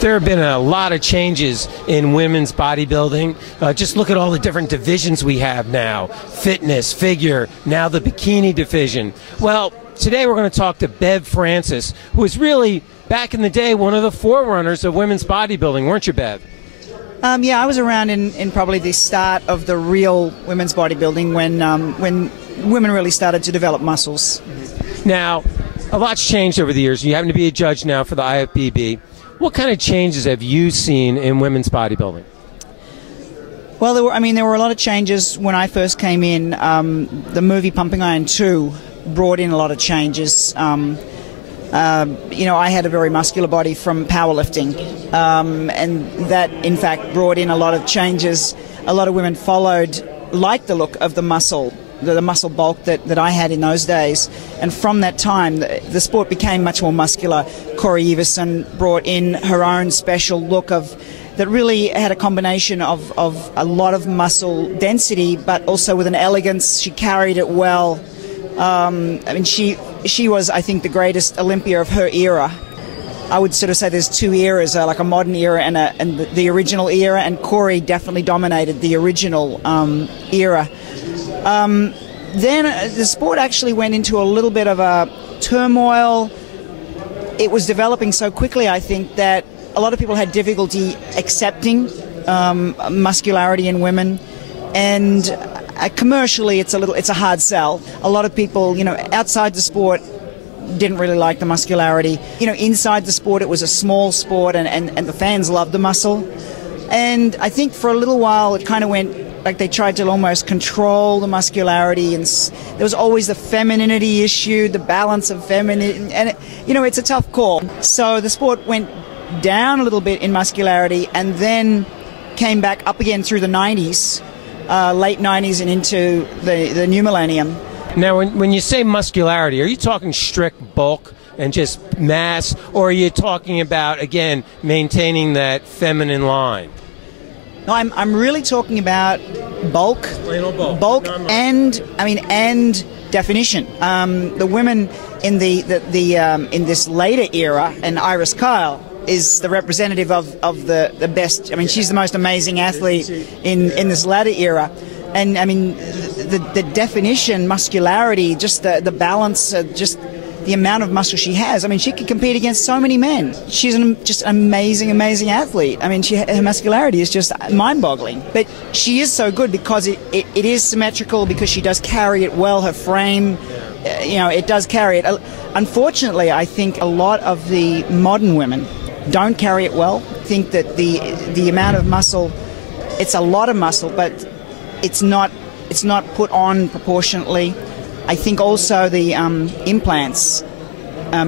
There have been a lot of changes in women's bodybuilding. Just look at all the different divisions we have now. Fitness, figure, now the bikini division. Well, today we're going to talk to Bev Francis, who was really, back in the day, one of the forerunners of women's bodybuilding, weren't you, Bev? Yeah, I was around in probably the start of the real women's bodybuilding when women really started to develop muscles. Now, a lot's changed over the years. You happen to be a judge now for the IFBB. What kind of changes have you seen in women's bodybuilding? Well, there were a lot of changes when I first came in. The movie Pumping Iron 2 brought in a lot of changes. I had a very muscular body from powerlifting, and that, in fact, brought in a lot of changes. A lot of women liked the look of the muscle bulk that I had in those days. And from that time, the sport became much more muscular. Corey Everson brought in her own special look that really had a combination of a lot of muscle density, but also with an elegance. She carried it well. She was, I think, the greatest Olympia of her era. I would sort of say there's two eras, like a modern era and the original era, and Corey definitely dominated the original era. Then the sport actually went into a little bit of a turmoil. It was developing so quickly, I think, that a lot of people had difficulty accepting muscularity in women, and commercially it's a hard sell. A lot of people, outside the sport didn't really like the muscularity. Inside the sport it was a small sport, and the fans loved the muscle. And I think for a little while it kind of went like they tried to almost control the muscularity, and there was always the femininity issue, the balance of feminine, and it's a tough call. So the sport went down a little bit in muscularity and then came back up again through the 90s, late 90s and into the new millennium. Now, when you say muscularity, are you talking strict bulk and just mass, or are you talking about, again, maintaining that feminine line? No, I'm really talking about bulk. Plain old bulk. Bulk and definition. The women in in this later era, and Iris Kyle is the representative of the best. She's the most amazing athlete in this latter era. And the definition, muscularity, just the balance, just the amount of muscle she has. She could compete against so many men. She's just an amazing athlete. Her muscularity is just mind-boggling. But she is so good because it is symmetrical, because she does carry it well. Her frame, it does carry it. Unfortunately, I think a lot of the modern women don't carry it well. I think that the amount of muscle, it's a lot of muscle, but it's not put on proportionately. I think also the implants,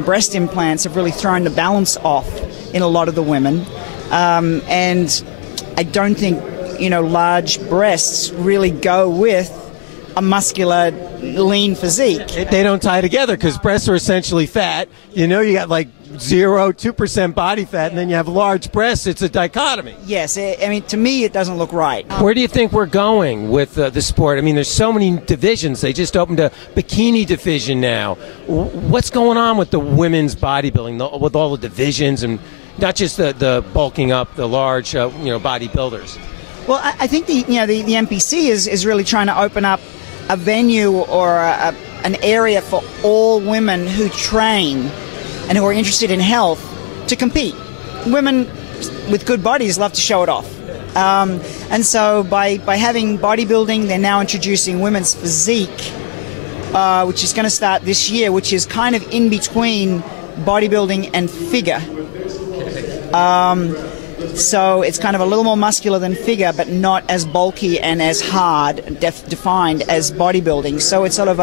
breast implants, have really thrown the balance off in a lot of the women. And I don't think, large breasts really go with a muscular, lean physique. They don't tie together because breasts are essentially fat. You got like 2% body fat, and then you have large breasts. It's a dichotomy. Yes, to me it doesn't look right. Where do you think we're going with the sport? There's so many divisions. They just opened a bikini division now. What's going on with the women's bodybuilding, with all the divisions, and not just the bulking up, the large bodybuilders? Well, I think the NPC is really trying to open up a venue or an area for all women who train and who are interested in health to compete. Women with good bodies love to show it off. And so by having bodybuilding, they're now introducing women's physique, which is going to start this year, which is kind of in between bodybuilding and figure. So it's kind of a little more muscular than figure, but not as bulky and as hard, defined as bodybuilding. So it's sort of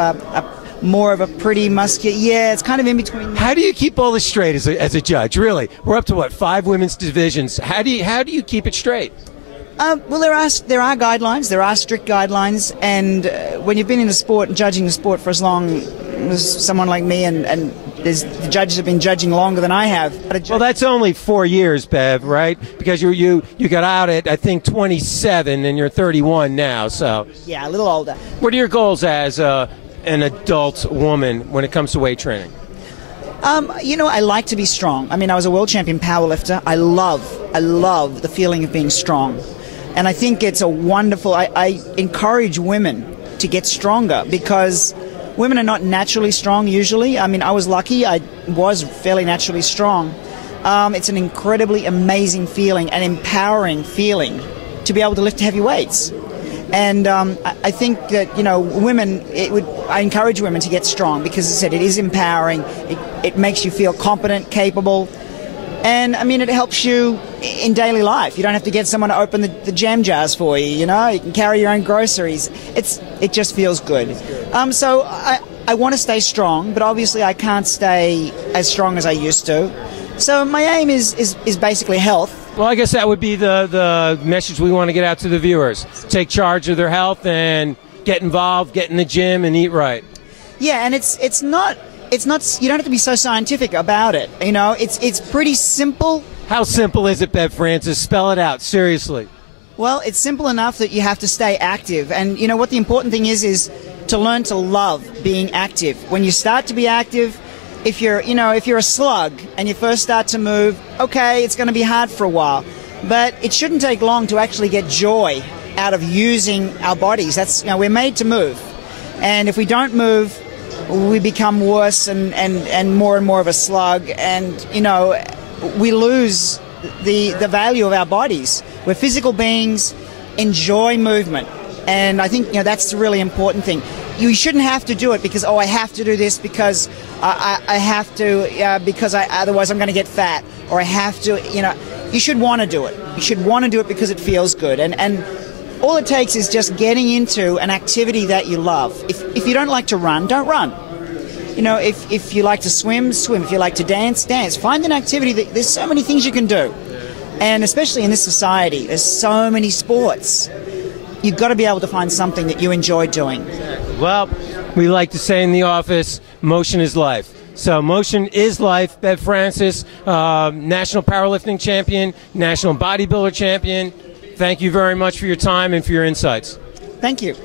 more of a pretty muscular. Yeah, it's kind of in between. How do you keep all this straight as a judge? Really, we're up to what, 5 women's divisions? How do you keep it straight? Well, there are guidelines. There are strict guidelines, and when you've been in the sport and judging the sport for as long as someone like me, and the judges have been judging longer than I have. Well, that's only 4 years, Bev, right? Because you got out at, I think, 27, and you're 31 now. So yeah, a little older. What are your goals as an adult woman when it comes to weight training? You know, I like to be strong. I mean, I was a world champion powerlifter. I love the feeling of being strong. And I think it's a wonderful, I encourage women to get stronger because women are not naturally strong usually. I mean, I was lucky. I was fairly naturally strong. It's an incredibly amazing feeling, an empowering feeling to be able to lift heavy weights. And I think that, you know, women, I encourage women to get strong because, as I said, it is empowering. It makes you feel competent, capable. And, I mean, it helps you in daily life. You don't have to get someone to open the jam jars for you, you know. You can carry your own groceries. It just feels good. So I want to stay strong, but obviously I can't stay as strong as I used to. So my aim is basically health. Well, I guess that would be the message we want to get out to the viewers. Take charge of their health and get involved, get in the gym, and eat right. Yeah, and it's not. You don't have to be so scientific about it. You know, it's pretty simple. How simple is it, Bev Francis? Spell it out, seriously. Well, it's simple enough that you have to stay active. And you know what the important thing is to learn to love being active. When you start to be active, if you're a slug and you first start to move, okay, it's going to be hard for a while. But it shouldn't take long to actually get joy out of using our bodies. That's, you know, we're made to move. And if we don't move, we become worse and more of a slug, and you know, we lose the value of our bodies. We're physical beings, enjoy movement, and I think, you know, that's the really important thing. You shouldn't have to do it because, oh, I have to do this because I have to because otherwise I'm going to get fat, or I have to, you know. You should want to do it. You should want to do it because it feels good, and all it takes is just getting into an activity that you love. If you don't like to run, don't run. You know, if you like to swim, swim. If you like to dance, dance. Find an activity there's so many things you can do. And especially in this society, there's so many sports. You've got to be able to find something that you enjoy doing. Well, we like to say in the office, motion is life. So motion is life. Bev Francis, national powerlifting champion, national bodybuilder champion. Thank you very much for your time and for your insights. Thank you.